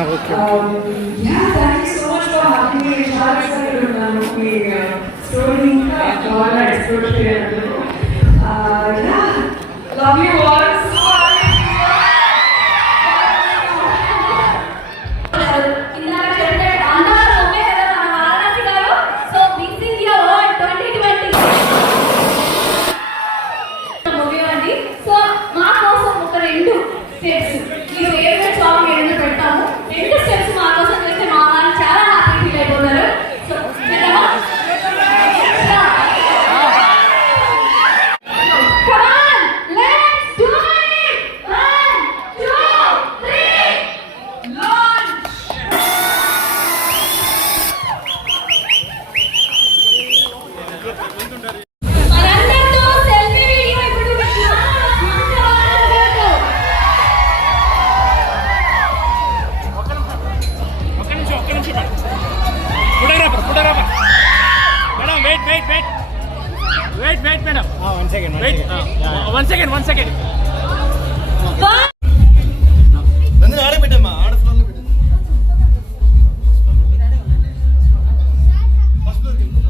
Yeah, thank you so much for having me. చాలా excited ఉన్నాను మీ story ఇంకా బాగా explore చేయాలందుకు. Yeah, love you all. Come on, let's do Wait, madam. 1 second. Wait. 1 second. Nandini ఆడే పెట్టమ్మా, ఆడ ఫ్లోర్లో పెట్టు. ఫస్ట్ ఫ్లోర్కి వెళ్ళిపో.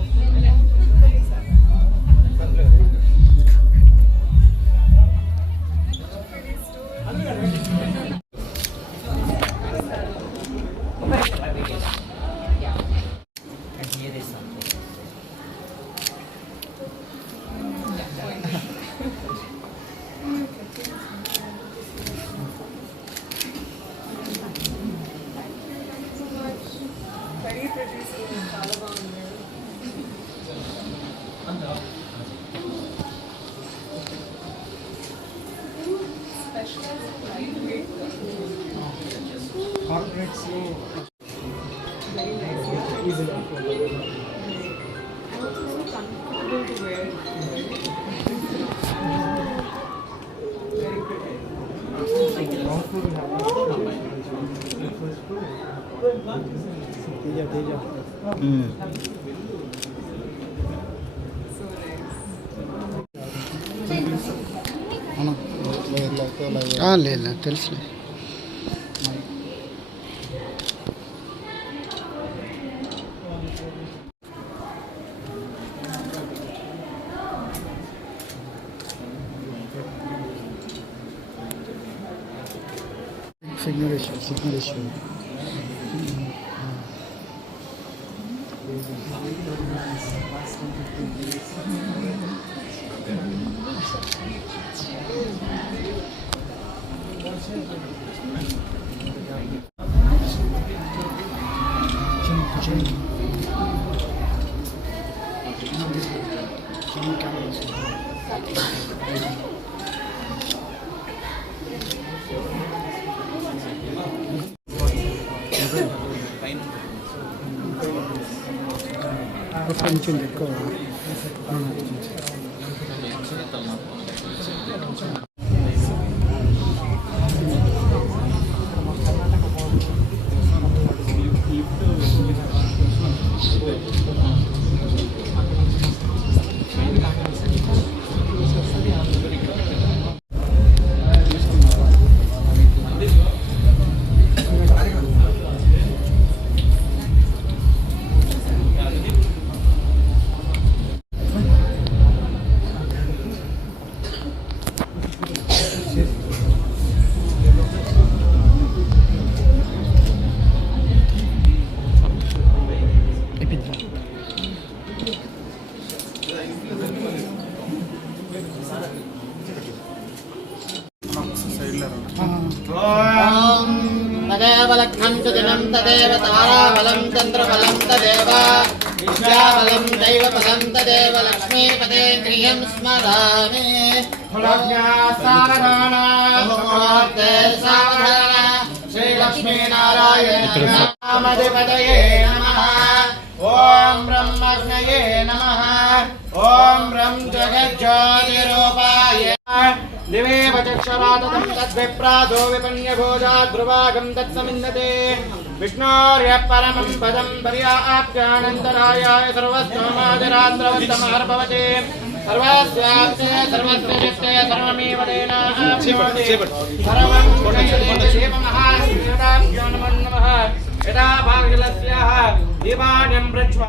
లేదు తెలుసు. సిగ్నరేశ్వరి కొంచెం ఎక్కువ तदेवलग्नं च दिनं तदेव ताराबलं चन्द्रबलं तदेव विद्याबलं दैवबलं तदेव लक्ष्मीपदे गृहं स्मरामि श्रीलक्ष्मीनारायणामधिपतये नमः। ॐ ब्रह्मग्नये नमः। ॐ ब्रह्म जगज्योतिरूपाय दिवेव चक्षराततं तद्विप्रासो विपन्यभोजा ध्रुवागं तत्समिन्दते विष्णोर्यः परमं पदं पर्याप्त्यानन्तरायाय सर्वस्वमादिरात्रवन्तमहर्भवते सर्वस्याप्ते सर्वस्वचित्ते सर्वमेव तेनाप्नोति सर्वं देवमहादेवताभ्यो नमो नमः। यदा भागजलस्याः दीपान्यं प्रज्वा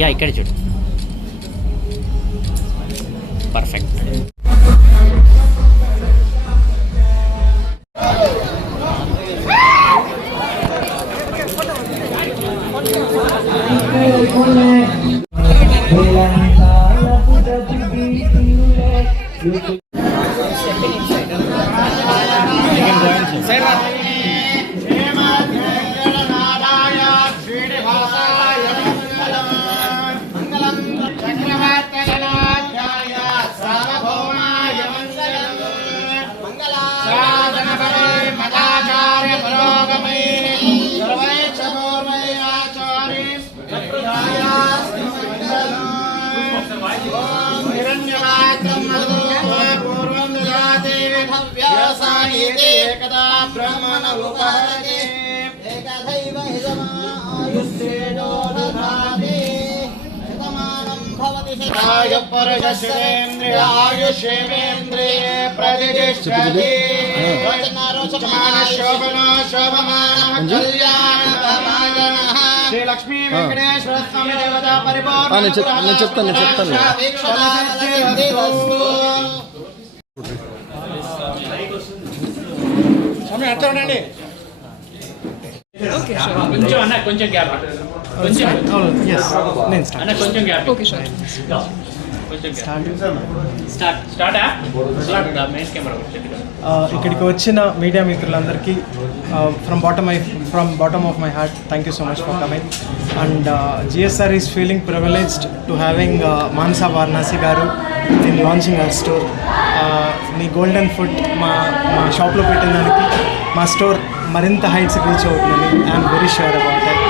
యా ఇక్కడ చూడు. పర్ఫెక్ట్. एकदा ब्रह्मण उपहरते एकदैव हितमायुष्येनो दधाति शतमानं भवति शताय पुरुषस्येन्द्रिय आयुष्येन्द्रिये प्रतिष्ठति शोभनो शोभमानः कल्याणः श्री लक्ष्मी वेंकटेश्वर स्वामी देवता परिपूर्ण నేను చెప్తాను అట్లా ఉండండి. కొంచెం అన్న కొంచెం గ్యాప్ కొంచెం అన్న కొంచెం గ్యాప్ కొంచెం స్టార్ట్ మెయిన్ కెమెరా ఇక్కడికి వచ్చిన మీడియా మిత్రులందరికీ from bottom of my heart thank you so much for coming and GSR is feeling privileged to having Manasa Varanasi garu in launching our store. మీ గోల్డెన్ ఫుడ్ మా షాప్లో పెట్టిన దానికి మా స్టోర్ మరింత హైట్స్కి రీచ్ అవుతుందని I'm very sure about that.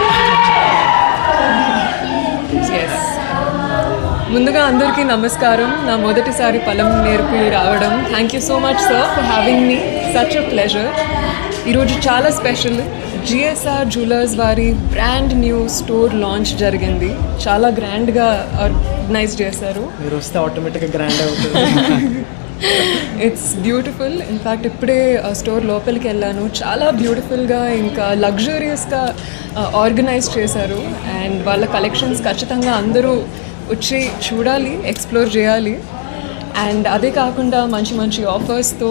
ముందుగా అందరికీ నమస్కారం. నా మొదటిసారి పలం నేర్పి రావడం. Thank you so much sir for having me. Such a pleasure. ఈరోజు చాలా స్పెషల్. జిఎస్ఆర్ జ్యువెలర్స్ వారి బ్రాండ్ న్యూ స్టోర్ లాంచ్ జరిగింది. చాలా గ్రాండ్గా ఆర్గనైజ్ చేశారు. మీరు వస్తే ఆటోమేటిక్గా గ్రాండ్ అవుతుంది. It's beautiful. ఇన్ఫ్యాక్ట్ ఇప్పుడే స్టోర్ లోపలికి వెళ్ళాను. చాలా బ్యూటిఫుల్గా ఇంకా లగ్జరియస్గా ఆర్గనైజ్ చేశారు. అండ్ వాళ్ళ కలెక్షన్స్ ఖచ్చితంగా అందరూ వచ్చి చూడాలి, ఎక్స్ప్లోర్ చేయాలి. అండ్ అదే కాకుండా మంచి మంచి ఆఫర్స్తో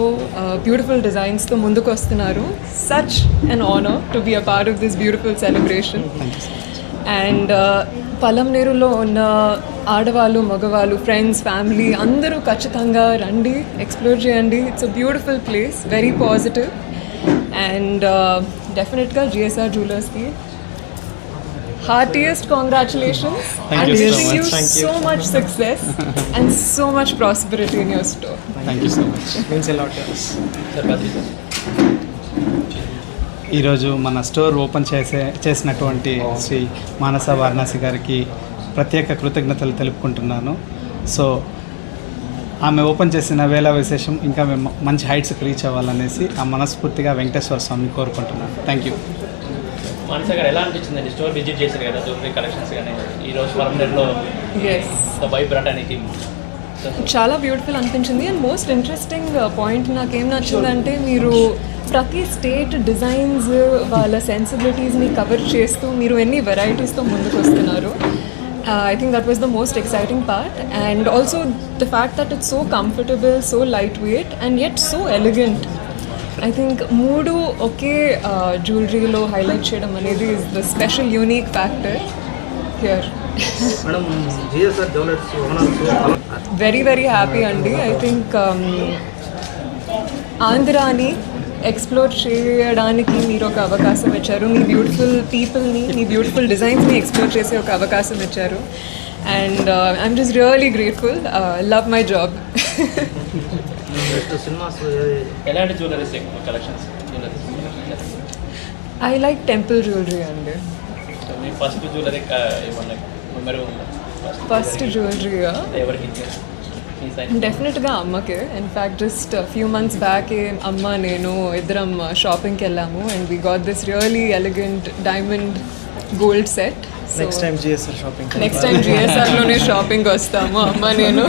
బ్యూటిఫుల్ డిజైన్స్తో ముందుకు వస్తున్నారు. Such an honour to be a part of this beautiful celebration. And పలంనేరులో ఉన్న ఆడవాళ్ళు, మగవాళ్ళు, ఫ్రెండ్స్, ఫ్యామిలీ అందరూ ఖచ్చితంగా రండి, ఎక్స్ప్లోర్ చేయండి. It's a beautiful place, very positive. And డెఫినెట్గా GSR జ్యువెలర్స్కి heartiest congratulations and wishing you so much success and so much prosperity in your store. Thank you so much. Means a lot to us. ఈరోజు మన store open చేసినటువంటి శ్రీ మానస వారణాసి గారికి ప్రత్యేక కృతజ్ఞతలు తెలుపుకుంటున్నాను. So ఆమె open చేసిన వేళ విశేషం ఇంకా మేము మంచి హైట్స్కి రీచ్ అవ్వాలనేసి ఆ మనస్ఫూర్తిగా వెంకటేశ్వర స్వామి కోరుకుంటున్నాను. Thank you. మానస గారు ఎలా అనిపించిందండి? స్టోర్ విజిట్ చేశారు కదా, జ్యువెలరీ కలెక్షన్స్ కానీ ఈరోజు పలంనేరులో వైబ్రెంట్ అనేది చాలా బ్యూటిఫుల్ అనిపించింది. అండ్ మోస్ట్ ఇంట్రెస్టింగ్ పాయింట్ నాకేం నచ్చిందంటే మీరు ప్రతి స్టేట్ డిజైన్స్ వాళ్ళ సెన్సిబిలిటీస్ని కవర్ చేస్తూ మీరు ఎన్ని వెరైటీస్తో ముందుకు వస్తున్నారు. I think that was the most exciting part, and also the fact that it's so comfortable, so lightweight and yet so elegant. I think మూడు ఒకే జ్యువెలరీలో హైలైట్ చేయడం అనేది is the special unique factor here. Very very happy అండి. I think ఆంధ్రాని explore చేయడానికి మీరు ఒక అవకాశం ఇచ్చారు. మీ beautiful పీపుల్ని, మీ బ్యూటిఫుల్ డిజైన్స్ని ఎక్స్ప్లోర్ చేసే ఒక అవకాశం ఇచ్చారు. And I'm just really grateful. Love my job. ఎలాంటి jewelleries collections? I like temple jewellery అండి. మీ ఫస్ట్ జ్యువెలరీ ఏమన్నా మెమరీ ఉందా? ఫస్ట్ జ్యువెలరీగా ఎవరికి? డెఫినెట్గా అమ్మకే. In fact just few months back అమ్మ నేను ఇద్దరం షాపింగ్కి వెళ్ళాము and we got this really elegant diamond gold set. Next time GSR shopping, next time జిఎస్ఆర్లోనే షాపింగ్ వస్తాము అమ్మ నేను.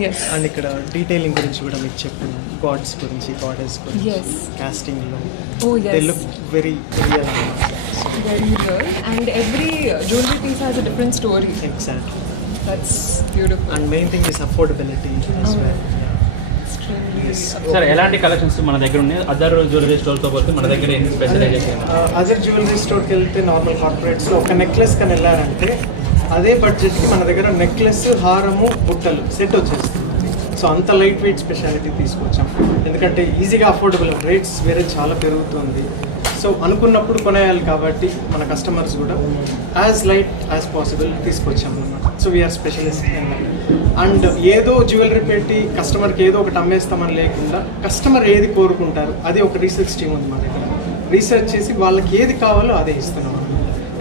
Yes. అండ్ ఇక్కడ డీటెయిలింగ్ గురించి కూడా మీకు చెప్పాను, గాడ్స్ గురించి, గాడెస్ గురించి, Yes. కాస్టింగ్లో Oh they yes. Look very real. Very real. And every jewelry piece has a different story. Exactly. That's beautiful. And main thing is affordability as well. Extremely. Sir ఎలాంటి collections మన దగ్గర ఉన్నాయి other jewellery స్టోర్తో పోతే మన దగ్గర ఏంటి specialisation? Other jewellery స్టోర్కి వెళ్తే నార్మల్ కార్పొరేట్స్లో ఒక నెక్లెస్ కానీ వెళ్ళారంటే అదే బడ్జెట్కి మన దగ్గర నెక్లెస్, హారము, బుట్టలు సెట్ వచ్చేస్తుంది. సో అంత లైట్ వెయిట్ స్పెషాలిటీ తీసుకొచ్చాం, ఎందుకంటే ఈజీగా అఫోర్డబుల్, రేట్స్ వేరే చాలా పెరుగుతుంది. సో అనుకున్నప్పుడు కొనేయాలి కాబట్టి మన కస్టమర్స్ కూడా యాజ్ లైట్ యాజ్ పాసిబుల్ తీసుకొచ్చాము అన్నమాట. So we are specialist. అండ్ ఏదో జ్యువెలరీ పెట్టి కస్టమర్కి ఏదో ఒకటి అమ్మేస్తామని లేకుండా కస్టమర్ ఏది కోరుకుంటారు అది ఒక రీసెర్చ్ టీమ్ ఉంది మా దగ్గర. రీసెర్చ్ చేసి వాళ్ళకి ఏది కావాలో అదే ఇస్తున్నాం.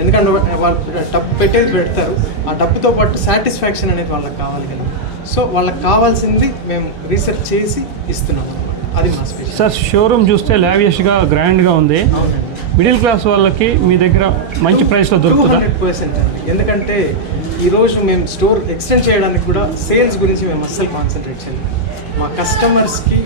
ఎందుకంటే వాళ్ళు డబ్బు పెట్టేది పెడతారు, ఆ డబ్బుతో పాటు సాటిస్ఫాక్షన్ అనేది వాళ్ళకి కావాలి కదా. సో వాళ్ళకి కావాల్సింది మేము రీసెర్చ్ చేసి ఇస్తున్నాం అన్నమాట. అది మా స్పెషల్. సార్ షోరూమ్ చూస్తే లావియష్గా గ్రాండ్గా ఉంది. అవునండి. మిడిల్ క్లాస్ వాళ్ళకి మీ దగ్గర మంచి ప్రైస్లో దొరుకుతుందా? 200% అండి. ఎందుకంటే ఈరోజు మేము స్టోర్ ఎక్స్టెండ్ చేయడానికి కూడా సేల్స్ గురించి మేము అస్సలు కాన్సన్ట్రేట్ చేయాలి. మా కస్టమర్స్కి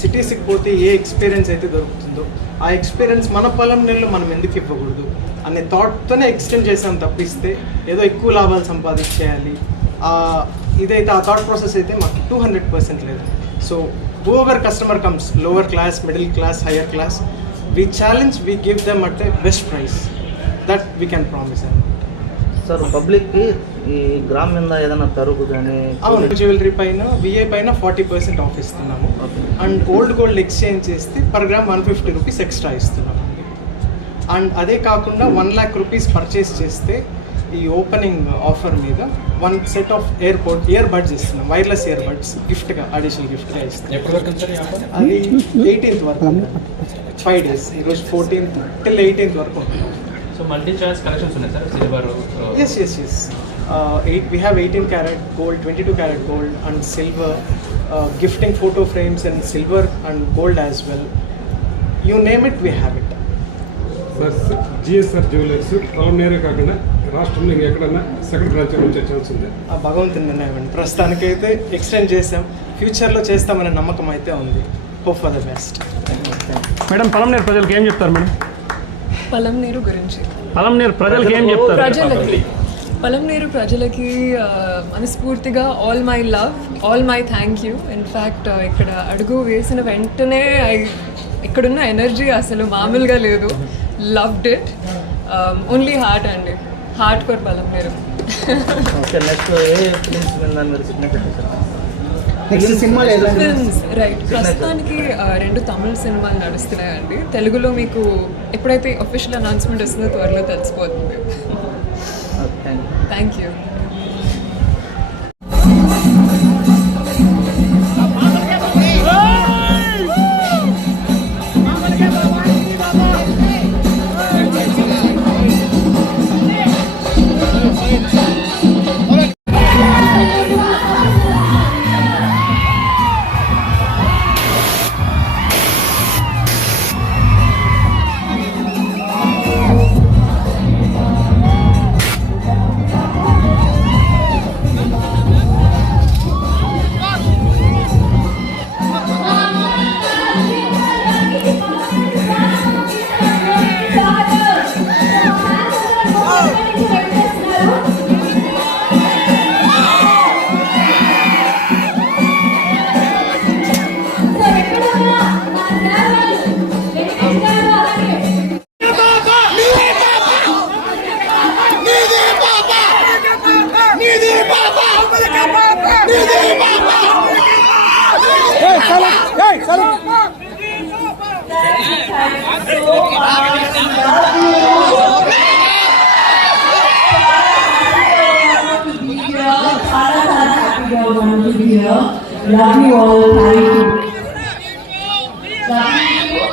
సిటీస్కి పోతే ఏ ఎక్స్పీరియన్స్ అయితే దొరుకుతుందో ఆ ఎక్స్పీరియన్స్ మన పొలం నెలలో మనం ఎందుకు ఇవ్వకూడదు అనే థాట్తోనే ఎక్స్టెండ్ చేసాం తప్పిస్తే ఏదో ఎక్కువ లాభాలు సంపాదించేయాలి ఇదైతే ఆ థాట్ ప్రాసెస్ అయితే మాకు 200% లేదు. So whoever customer comes, lower class, middle class, higher class, we challenge, we give them at a best price that we can promise them. Sir పబ్లిక్కి ఈ గ్రామ్ మీద ఏదైనా తరుగు కానీ? అవును, జ్యువెలరీ పైన విఏ పైన 40% ఆఫ్ ఇస్తున్నాము. అండ్ ఓల్డ్ గోల్డ్ ఎక్స్చేంజ్ చేస్తే పర్ గ్రామ్ 150 రూపీస్ ఎక్స్ట్రా ఇస్తున్నాము. అండ్ అదే కాకుండా 1 lakh రూపీస్ పర్చేస్ చేస్తే ఈ ఓపెనింగ్ ఆఫర్ మీద 1 set ఆఫ్ ఇయర్ బడ్స్ ఇస్తున్నాం, వైర్లెస్ ఇయర్ బడ్స్ గిఫ్ట్గా, అడిషనల్ గిఫ్ట్గా ఇస్తున్నాం. అది 18th వరకు, 5 days. ఈరోజు 14th till 18th వరకు ఉంటుంది. సో మల్టీ చాయిస్ కలెక్షన్స్ ఉన్నాయి sir silver? Yes. We have 18 karat gold, 22 karat gold and silver, gifting photo frames in silver and gold as well. You name it, we have it. Sir GSR jewellers పొలంనేరే కాకుండా రాష్ట్రంలో ఎక్కడన్నా second branch వచ్చే chance ఉంది? ఆ భగవంతుని నిర్ణయం. ప్రస్తుతానికైతే ఎక్స్టెండ్ చేసాం, ఫ్యూచర్లో చేస్తామనే నమ్మకం అయితే ఉంది. Hope for the best. Madam Polamneru ప్రజలకు ఏం చెప్తారు మేడం? పలంనేరు గురించి పొలంనేరు ప్రజలకు ఏం చెప్తారు? పలంనేరు ప్రజలకి మనస్ఫూర్తిగా all my love, all my thank you. In fact ఇక్కడ అడుగు వేసిన వెంటనే ఇక్కడున్న ఎనర్జీ అసలు మామూలుగా లేదు. Loved it. ఓన్లీ హార్ట్ అండి, heart for Palamaner. Okay, next A films మీద మీరు సిగ్నేచర్ చేశారు? Films right. ప్రస్తుతానికి 2 తమిళ సినిమాలు నడుస్తున్నాయండి. తెలుగులో మీకు ఎప్పుడైతే అఫీషియల్ అనౌన్స్మెంట్ వస్తుందో త్వరలో తెలిసిపోతుంది. Thank you. Love you all. Thank you.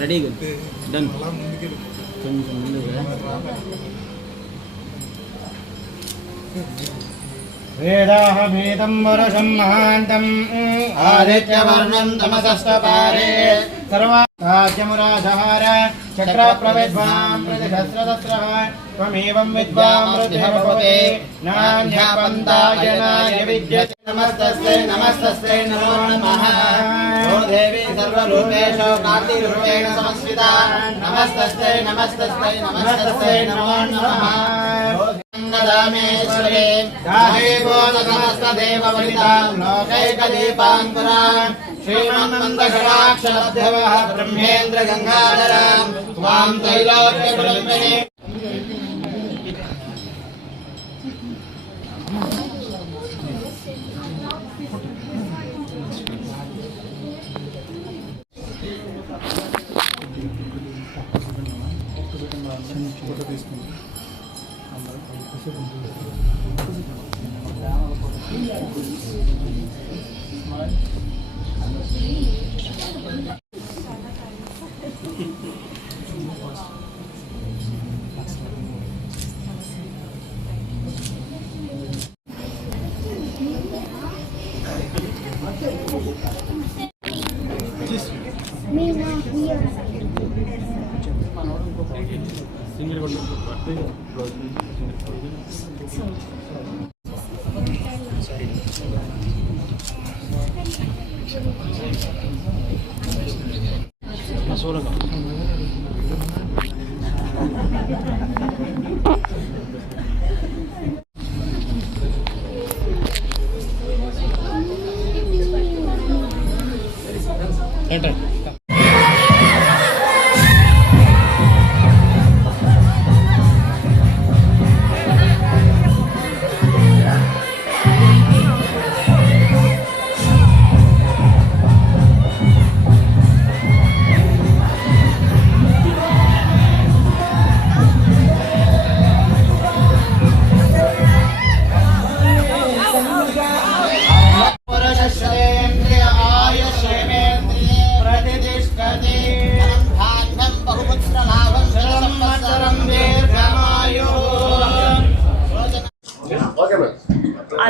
రెడీగా డన్ కొంచెం ముందుగా వేదాహమేతం వరుషం మహాంతం ఆదిత్యవర్ణం తమసస్తపారే సర్వాజ్యమురాజహార చక్రప్రవిద్వాం ప్రతిశస్త్రదస్రః త్వమేవం విద్వామృతిర్భవతే నాన్యపంతాయ నాయ విద్యతే నమస్తస్తే నమస్తస్తే నమో నమః ఓ దేవి సర్వరూపేషు కాంతిరూపేణ సమస్వితా నమస్తస్తే నమస్తస్తే నమస్తస్తే నమో నమః దదామేశ్వరే గాహే బోధసమస్తదేవవనితాం లోకైకదీపాంకురాం శ్రీమన్మందఘటాక్షలబ్ధవః బ్రహ్మేంద్ర గంగాధరాం త్వాం త్రైలోక్యకులంబినీ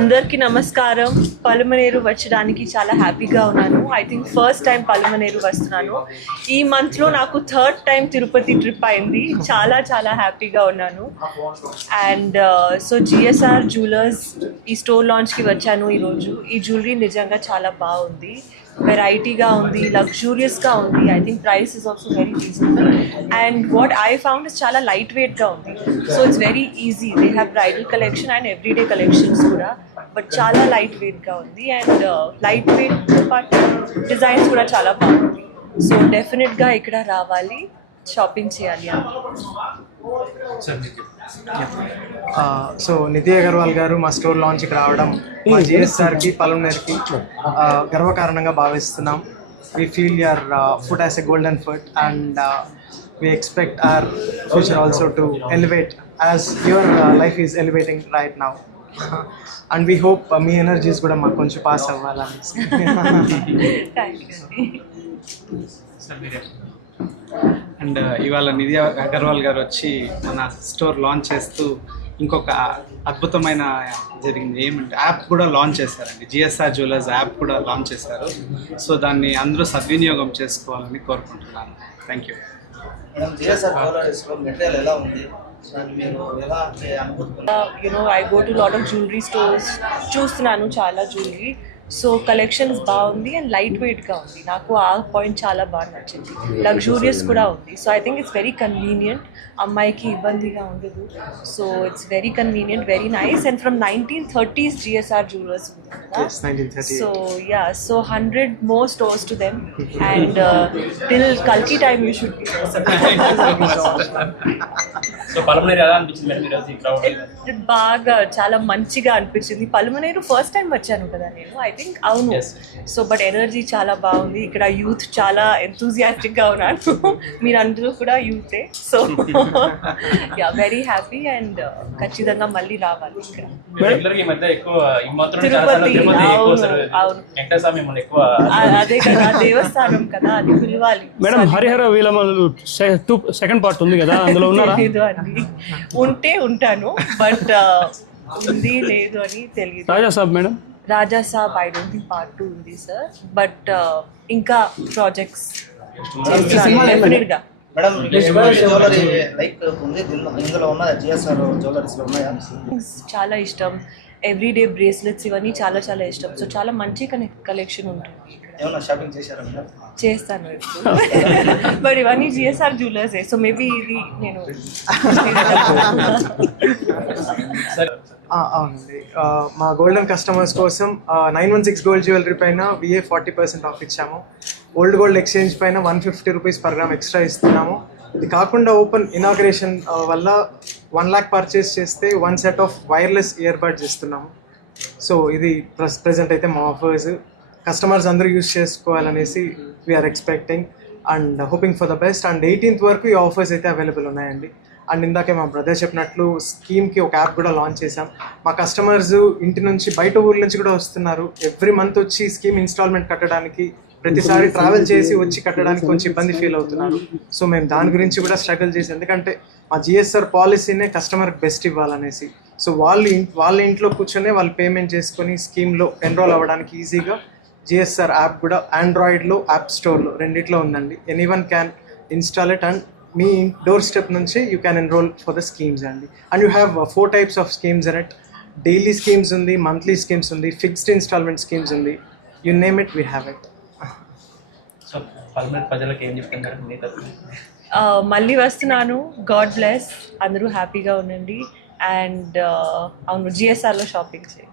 అందరికీ నమస్కారం. పలమనేరు వచ్చడానికి చాలా హ్యాపీగా ఉన్నాను. I think first time Palamaner వస్తున్నాను. ఈ మంత్లో నాకు థర్డ్ టైం తిరుపతి ట్రిప్ అయింది. చాలా చాలా హ్యాపీగా ఉన్నాను. అండ్ సో జిఎస్ఆర్ జ్యువెలర్స్ ఈ స్టోర్ లాంచ్కి వచ్చాను ఈరోజు. ఈ జ్యువెలరీ నిజంగా చాలా బాగుంది, వెరైటీగా ఉంది, లగ్జూరియస్గా ఉంది. I think price is also very reasonable. And what I found is చాలా లైట్ వెయిట్గా ఉంది. So it's very easy. They have bridal collection and everyday collections కూడా, బట్ చాలా లైట్ వెయిట్గా ఉంది. అండ్ లైట్ వెయిట్తో పాటు డిజైన్స్ కూడా చాలా బాగుంది. సో డెఫినెట్గా ఇక్కడ రావాలి, షాపింగ్ చేయాలి. సో నిధి అగర్వాల్ గారు మా స్టోర్ లాంచ్కి రావడం మా జిఎస్ఆర్కి పలమనేరుకి గర్వకారణంగా భావిస్తున్నాం. We feel your food as a golden food and we expect our future also to elevate as your life is elevating right now. And we hope me energies కూడా మాకు కొంచెం పాస్ అవ్వాలని. అండ్ ఇవాళ నిధి అగర్వాల్ గారు వచ్చి మన స్టోర్ లాంచ్ చేస్తూ ఇంకొక అద్భుతమైన జరిగింది. ఏమంటే యాప్ కూడా లాంచ్ చేశారండి. జిఎస్ఆర్ జ్యువెలర్స్ యాప్ కూడా లాంచ్ చేశారు. సో దాన్ని అందరూ సద్వినియోగం చేసుకోవాలని కోరుకుంటున్నాను. Thank you. I go to a lot of jewelry stores. చూస్తున్నాను చాలా జ్యువెలరీ. సో కలెక్షన్స్ బాగుంది అండ్ లైట్ వెయిట్గా ఉంది. నాకు ఆ పాయింట్ చాలా బాగా నచ్చింది. లగ్జూరియస్ కూడా ఉంది. So I think it's very convenient, అమ్మాయికి ఇబ్బందిగా ఉండదు. So it's very convenient, very nice. And from 1930s GSR Jewelers ఉంది కదా. Yes, 1930. So yeah, so 100 more stores to them and till Kalki time you should be. So Palamaner ఎలా అనిపించింది madam ఈరోజు ఈ crowd? బాగా చాలా మంచిగా అనిపించింది. పల్మనేరు ఫస్ట్ టైం వచ్చాను కదా నేను, ఐ థింక్. అవును. సో బట్ ఎనర్జీ చాలా బాగుంది ఇక్కడ. యూత్ చాలా ఎంతూజియాస్టిక్ గా ఉన్నారు. మీరు అందరూ కూడా యూతే. So yeah, very happy and ఖచ్చితంగా మళ్ళీ రావాలి ఇక్కడ. రెగ్యులర్ గా ఈ మధ్య ఎక్కువ ఈ మాత్రం చాలా సార్లు తిరుపతి ఎక్కువ సార్. అవును. వెంకటేశ్వర స్వామి ఎక్కువ అదే కదా, దేవస్థానం కదా, అది పిలవాలి. మేడం హరిహర వీలమలు సెకండ్ పార్ట్ ఉంది కదా, అందులో ఉన్నారా? తెలీదు అండి, ఉంటే ఉంటాను, బట్ ఉంది లేదు అని తెలియదు. Raja Saab madam, Raja Saab I don't think part 2 ఉంది సార్, బట్ ఇంకా ప్రాజెక్ట్స్ డెఫినెట్ గా. మేడం జ్యువెలరీ లైక్ ఉంది ఇందులో ఉన్న GSR జ్యువెలరీస్ లో ఉన్నాయా? చాలా ఇష్టం. ఎవ్రీడే బ్రేస్లెట్స్ ఇవన్నీ చాలా చాలా ఇష్టం. సో చాలా మంచి కలెక్షన్ ఉంటుంది. ఏమన్నా షాపింగ్ చేశారా మేడం? చేస్తాను ఇప్పుడు, బట్ ఇవన్నీ GSR Jewelers. సో మేబీ ఇది నేను అవునండి. మా గోల్డెన్ కస్టమర్స్ కోసం 916 గోల్డ్ జ్యువెలరీ పైన VA 40% ఆఫ్ ఇచ్చాము. ఓల్డ్ గోల్డ్ ఎక్స్చేంజ్ పైన 150 రూపీస్ పర్ గ్రామ్ ఎక్స్ట్రా ఇస్తున్నాము. ఇది కాకుండా ఓపెన్ ఇనాగ్రేషన్ వల్ల 1 lakh పర్చేస్ చేస్తే 1 set of wireless ear buds ఇస్తున్నాము. సో ఇది ప్రెసెంట్ అయితే మా ఆఫర్స్. కస్టమర్స్ అందరూ యూజ్ చేసుకోవాలనేసి we are expecting and hoping for the best. And 18th వరకు ఈ ఆఫర్స్ అయితే అవైలబుల్ ఉన్నాయండి. అండ్ ఇందాకే మా బ్రదర్ చెప్పినట్లు స్కీమ్కి ఒక యాప్ కూడా లాంచ్ చేసాం. మా కస్టమర్స్ ఇంటి నుంచి బయట ఊర్ల నుంచి కూడా వస్తున్నారు. ఎవ్రీ మంత్ వచ్చి స్కీమ్ ఇన్స్టాల్మెంట్ కట్టడానికి, ప్రతిసారి ట్రావెల్ చేసి వచ్చి కట్టడానికి కొంచెం ఇబ్బంది ఫీల్ అవుతున్నారు. సో మేము దాని గురించి కూడా స్ట్రగుల్ చేసి, ఎందుకంటే మా GSR పాలసీనే కస్టమర్కి బెస్ట్ ఇవ్వాలనేసి. సో వాళ్ళ ఇంట్లో కూర్చొని వాళ్ళు పేమెంట్ చేసుకొని స్కీమ్లో ఎన్రోల్ అవ్వడానికి ఈజీగా GSR యాప్ కూడా ఆండ్రాయిడ్లో, యాప్ స్టోర్లో రెండిట్లో ఉందండి. Anyone can install it and మీ డోర్ స్టెప్ నుంచి you can enrol for the schemes అండి. And you have 4 types of schemes in it. Daily schemes ఉంది, మంత్లీ స్కీమ్స్ ఉంది, ఫిక్స్డ్ ఇన్స్టాల్మెంట్ స్కీమ్స్ ఉంది. You name it, we have it. So Palamaner ప్రజలకు ఏం చెప్తున్నారు మీ తరఫున? మళ్ళీ వస్తున్నాను. గాడ్ బ్లెస్, అందరూ హ్యాపీగా ఉండండి. అండ్ అవును, GSRలో షాపింగ్ చేయండి.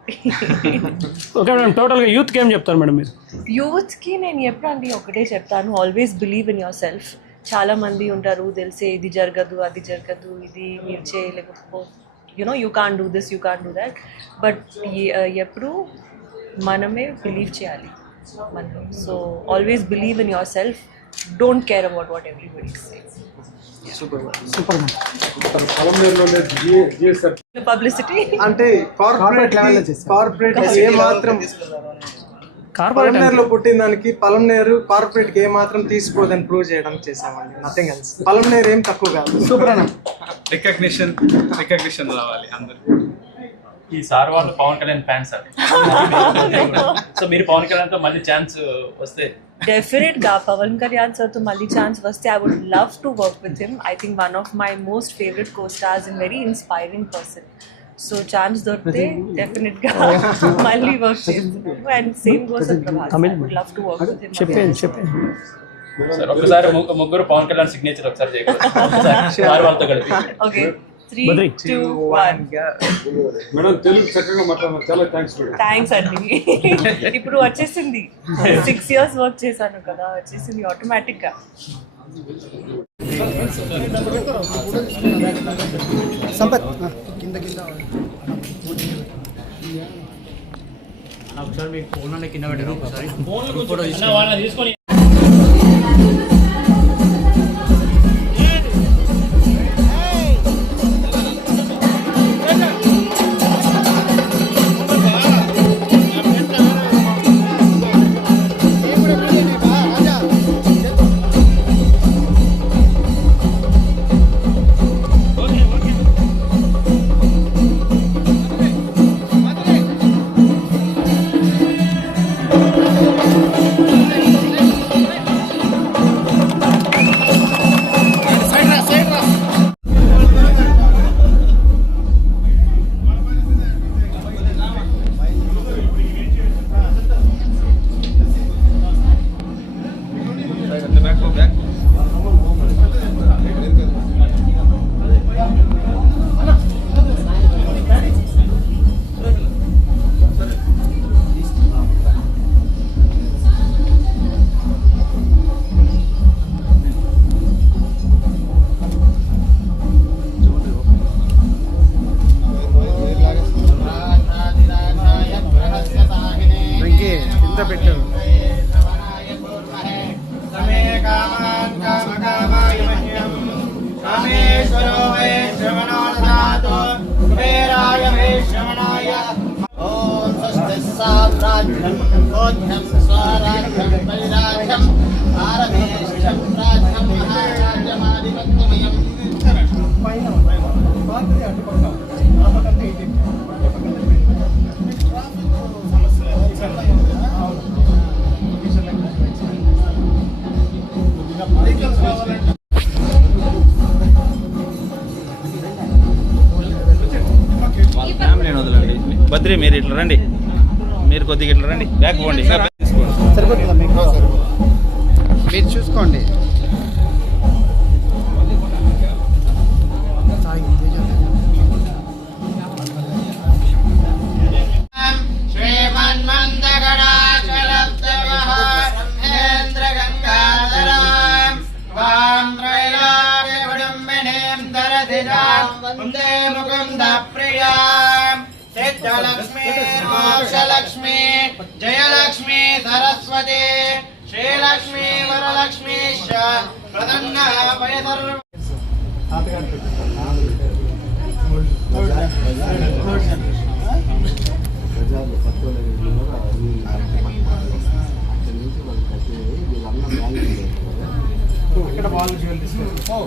ఓకే మేడం, టోటల్గా యూత్కి ఏం చెప్తారు మేడం మీరు? యూత్కి నేను ఎప్పుడండి ఒకటే చెప్తాను, always believe in your self. చాలా మంది ఉంటారు తెలిసే, ఇది జరగదు, అది జరగదు, ఇది మీరు చేయలేకపో, you can do this, you can do that. But ఎప్పుడు మనమే బిలీవ్ చేయాలి మనం. So always believe in yourself, don't care about what everybody says. Publicity అంటే కార్పొరేట్ ఏ మాత్రం పలమనేరులో పుట్టిన దానికి పలమనేరు కార్పొరేట్కి ఏ మాత్రం తీసిపోదని ప్రూవ్ చేయడానికి చేసామండి. Nothing else. పలమనేరు ఏం తక్కువ కాదు. సూపర్ అన్న. రికగ్నిషన్ రావాలి అందరూ. ఈ సార్ వాళ్ళు Pawan Kalyan fans sir. So మీరు పవన్ కళ్యాణ్ తో మళ్ళీ ఛాన్స్ వస్తే? డెఫినెట్ గా పవన్ కళ్యాణ్ సార్ తో మళ్ళీ ఛాన్స్ వస్తే I would love to work with him. I think one of my most favourite co stars and very inspiring person. So chance దొరికితే డెఫినెట్ గా మళ్ళీ వర్క్ చేస్తాను. And same goes with Prabhas. I would love to work with him. చెప్పండి sir, ఒకసారి ముగ్గురు Pawan Kalyan signature ఒకసారి చేయగలరు వాళ్ళతో కలిపి? ఓకే, 3, 2, 1. మేడం తెలుగు చక్కగా మాట్లాడారు, చాలా థ్యాంక్స్ మేడం. థ్యాంక్స్ అండి. ఇప్పుడు వచ్చేసింది, 6 years వర్క్ చేశాను కదా, వచ్చేసింది ఆటోమేటిక్ గా. సంపత్ ఒకసారి మీకు ఫోన్ అనే కింద పెట్టారు, ఒకసారి వాళ్ళని తీసుకొని అంతా పెట్టారు. సమే కామాన్ కామకామాయ మహ్యం కామేశ్వరో వై శ్రవణో దదాతు కుబేరాయ వై శ్రవణాయ. ఓం స్వస్తి సామ్రాజ్యం బోధ్యం స్వరాజ్యం పరిరాజ్యం భారతేశం రాజ్యం మహారాజ్యమాధిపత్యమయం. ఫ్యామిలీని వదలండి. బద్రి మీరు ఇట్లా రండి, మీరు కొద్దిగా ఇట్లా రండి, బ్యాక్ పోండి, ఇంకా బ్యాక్ తీసుకోండి. సరిపోతుందా మీకు? మీరు చూసుకోండి. వందే ముకుంద ప్రియాం సిద్ధలక్ష్మీ మోక్షలక్ష్మీ జయలక్ష్మీ సరస్వతి శ్రీలక్ష్మీ వరలక్ష్మీ ప్రసన్న వయసర్వ. ఇక్కడ వాళ్ళు జ్యువెలరీస్ ఫోటో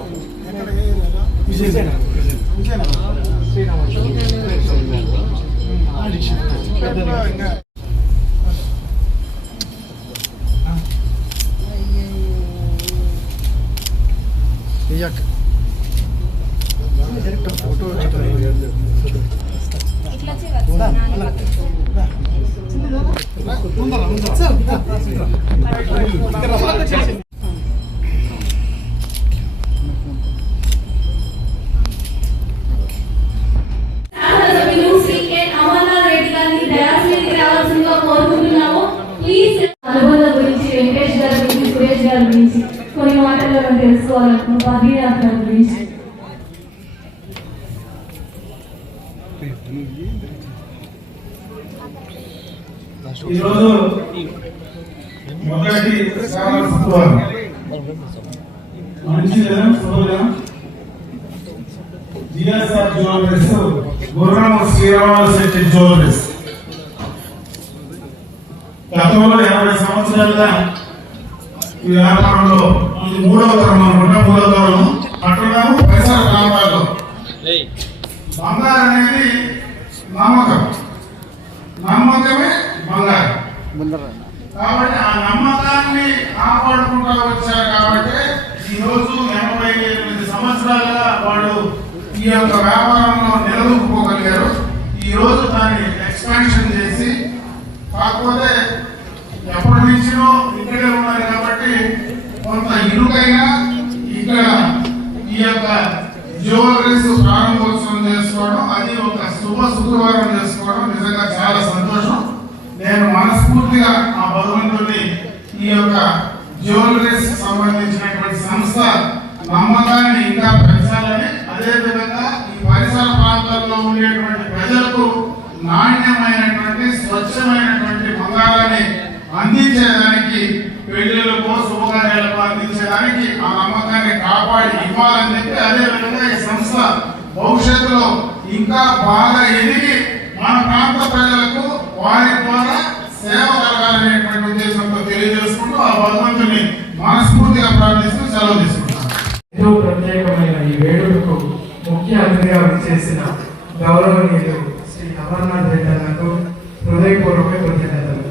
అనుబంధం గురించి, వెంకటేష్ గారి గురించి, సురేష్ గారి గురించి కొన్ని మాటల్లో తెలుసుకోవాలనుకున్నాను. భగీరథ్ గారి గురించి. ఈరోజు మొదటి శుక్రవారం మంచి దినం, శుభదినం. జిఎస్ఆర్ జ్యువెలరీస్, గుర్రం శ్రీరామ శెట్టి జ్యువెలరీస్ గతంలో 80 సంవత్సరాలుగా ఈ వ్యాపారంలో ఇది 3వ తరం అనుకుంటా. 3వ తరం పట్టణము పరిసర ప్రాంతాల్లో బంగారం అనేది నమ్మకం, నమ్మకమే బంగారం. కాబట్టి ఆ నమ్మకాన్ని కాపాడుకుంటూ వచ్చారు. కాబట్టి ఈరోజు 88 సంవత్సరాలుగా వాళ్ళు ఈ యొక్క వ్యాపారంలో నిలదొక్కుకోగలిగారు. ఈరోజు దాన్ని ఎక్స్పాన్షన్ చేసి, కాకపోతే ఎప్పటి నుంచో ఇక్కడే ఉన్నారు కాబట్టి కొంత ఇరుకైనా ఇక్కడ ఈ యొక్క జ్యువెలరీస్ ప్రారంభోత్సవం చేసుకోవడం, అది ఒక శుక్రవారం చేసుకోవడం నిజంగా చాలా సంతోషం. నేను మనస్ఫూర్తిగా ఆ భగవంతుని ఈ యొక్క జ్యువెలరీస్ సంబంధించినటువంటి సంస్థ నమ్మకాన్ని ఇంకా పెంచాలని, అదేవిధంగా ఈ పరిసర ప్రాంతాల్లో ఉండేటువంటి ప్రజలకు నాణ్యమైనటువంటి స్వచ్ఛమైనటువంటి బంగారాన్ని అందించేదానికి, పెళ్లిళ్లకు శుభకార్యాలకు అందించేదానికి ఆ నమ్మకాన్ని కాపాడి ఇవ్వాలని చెప్పి, అదేవిధంగా ఈ సంస్థ భవిష్యత్తులో ఇంకా బాగా ఎదిగి మన ప్రాంత ప్రజలకు వారి ద్వారా సేవ కలగాలనేటువంటి ఉద్దేశంతో తెలియజేసుకుంటూ ఆ భగవంతుని మనస్ఫూర్తిగా ప్రార్థిస్తూ సెలవు తీసుకుంటాను. ఎంతో ప్రత్యేకమైన ఈ వేడుకకు ముఖ్య అతిథిగా విచ్చేసిన గౌరవనీయులు శ్రీ అమర్నాథ్ రెడ్డి అన్నకు హృదయపూర్వక కృతజ్ఞతలు.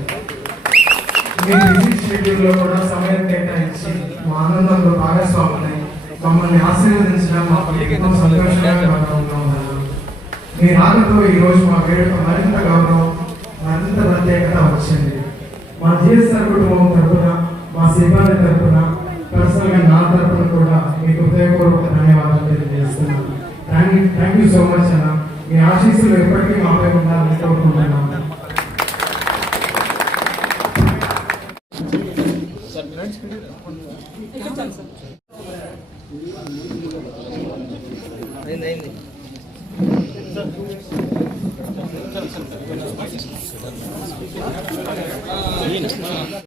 మీ బిజీ షెడ్యూల్లో కూడా సమయం కేటాయించి మా ఆనందంలో భాగస్వాములై మమ్మల్ని ఆశీర్వదించడం మాకు ఎంతో సంతోషంగా గౌరవంగా ఉన్నారు. మీ రాకతో ఈరోజు మా వేడుక మరింత గౌరవం, మరింత ప్రత్యేకత వచ్చింది. మా జిఎస్ఆర్ కుటుంబం తరఫున, మా సిబ్బంది తరఫున, పర్సనల్గా నా తరఫున కూడా మీకు హృదయపూర్వక ధన్యవాదాలు తెలియజేస్తున్నాను. థ్యాంక్ యూ సో మచ్ అన్న. మీ ఆశీస్సులు ఎప్పటికీ మాపై ఉండాలని కోరుకుంటున్నాను. ఈయన.